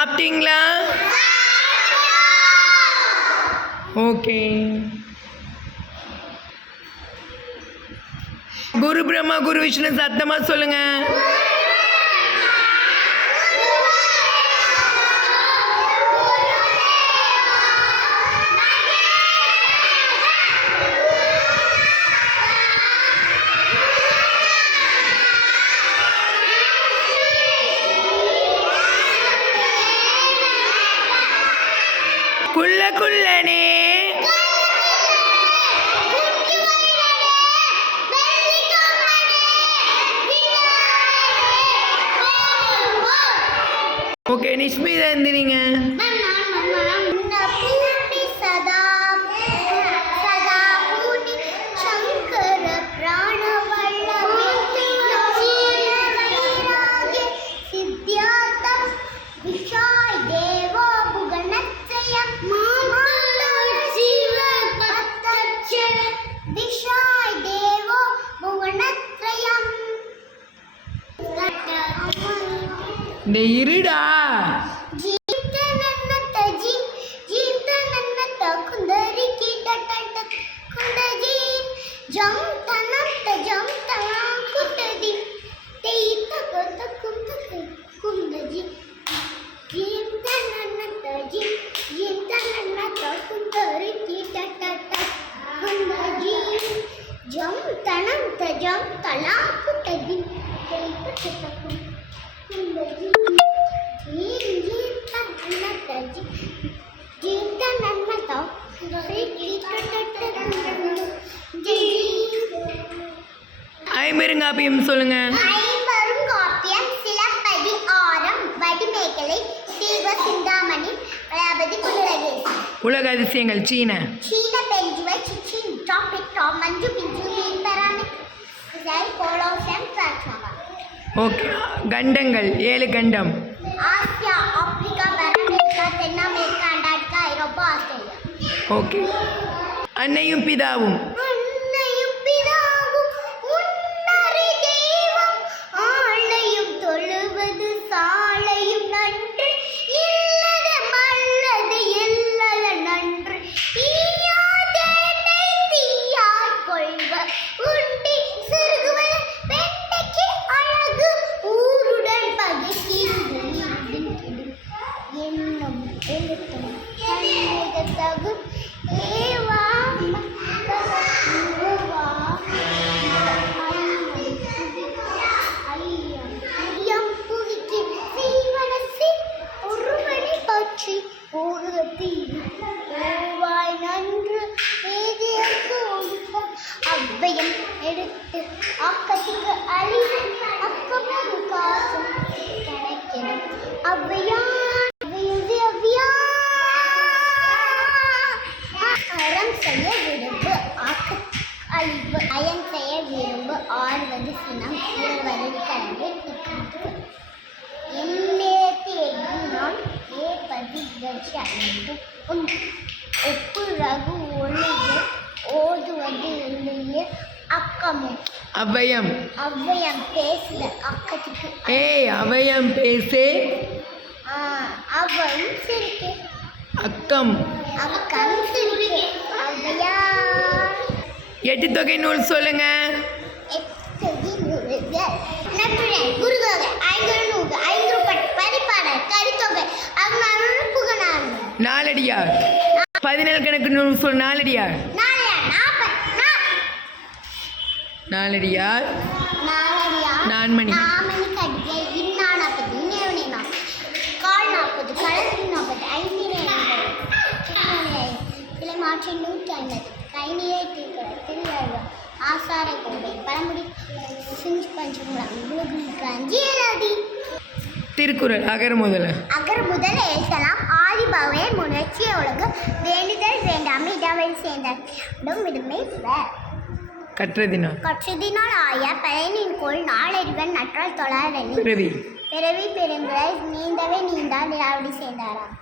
சாப்பிட்டீங்களா? ஓகே. குரு பிரம்மா குரு விஷ்ணு சத்தமா சொல்லுங்க. குள்ள குள்ளனே ஓகே. நிஷ்மிதா எந்திரிங்க. இருடா. ஐம்பெருங்காப்பியம் சொல்லுங்க. ஐம்பெருங்காப்பியம் சிலப்பதி ஆரம் வடிமேகலை சீவ சிந்தாமணி வளாபதி குலரகேசி. உலக அதிசயங்கள் சீன பெருஞ்சுவை சிச்சின் டாபிக் டாப் மஞ்சு பிஞ்சு பராமிக் கோலோசம் பிளாட்ஃபார்ம். ஓகே. கண்டங்கள் 7 கண்டம். ஆசியா, ஆப்பிரிக்கா, அமெரிக்கா, தென் அமெரிக்கா, அண்டார்டிகா, ஐரோப்பா, ஆஸ்திரேலியா. ஓகே. அன்னையும் பிதாவும் அவ்வையம் எடுத்து ஆக்கத்துக்கு அழிவு அக்கமும் காசும் கணக்கிடும் அவ்வையா அறம் செய்ய விரும்பு ஆக்க அழிவு அயன் செய்ய விரும்பு ஆறுவது சினம் இருவது கடவு என்னே தேடும் நான் ஏற்பது இகழ்ச்சி அழிவு ஒப்பு ரகு ஒளிய ஓதுவது இல்லையே அக்கமும் அவ்வையம் பேசல அக்கத்துக்கு அவ்வையம் பேசே அவ்வையும் சிரிக்கு அக்கம் சிரிக்கு அவ்வையா. 8 தொகை நூல் சொல்லுங்க. 8 நூல்கள் நட்டுரை குருதொகை ஐங்குறுநூறு ஐங்குறுபட்டு பரிபாடல் கரித்தொகை அகநானூறு புகநானூறு. நாலடியார் 17 கணக்கு நூல் சொல். நாலடியார் நாலடியார் நான்மணி கடிகை இன்னா 40 நேவனே 40 கால் 40 களத்தில் 40 ஐந்தினை சிலை மாற்றி 150 கைனியை திருவள்ளுவர் ஆசாரை கொண்டை பழமுடி சிஞ்சு பஞ்சமுலாம் காஞ்சி எழுதி. திருக்குறள் அகர முதல எழுத்தலாம் ஆதிபவே முயற்சிய உலகு வேண்டுதல் வேண்டாமை இடவழி சேர்ந்தும் விடுமை கற்றதினால் ஆய பயனின் கோள் நாளறிவன் நற்றால் தொழாரணி பிறவி பெருங்குறை நீந்தவே நீந்தால் நிலாவடி சேர்ந்தாராம்.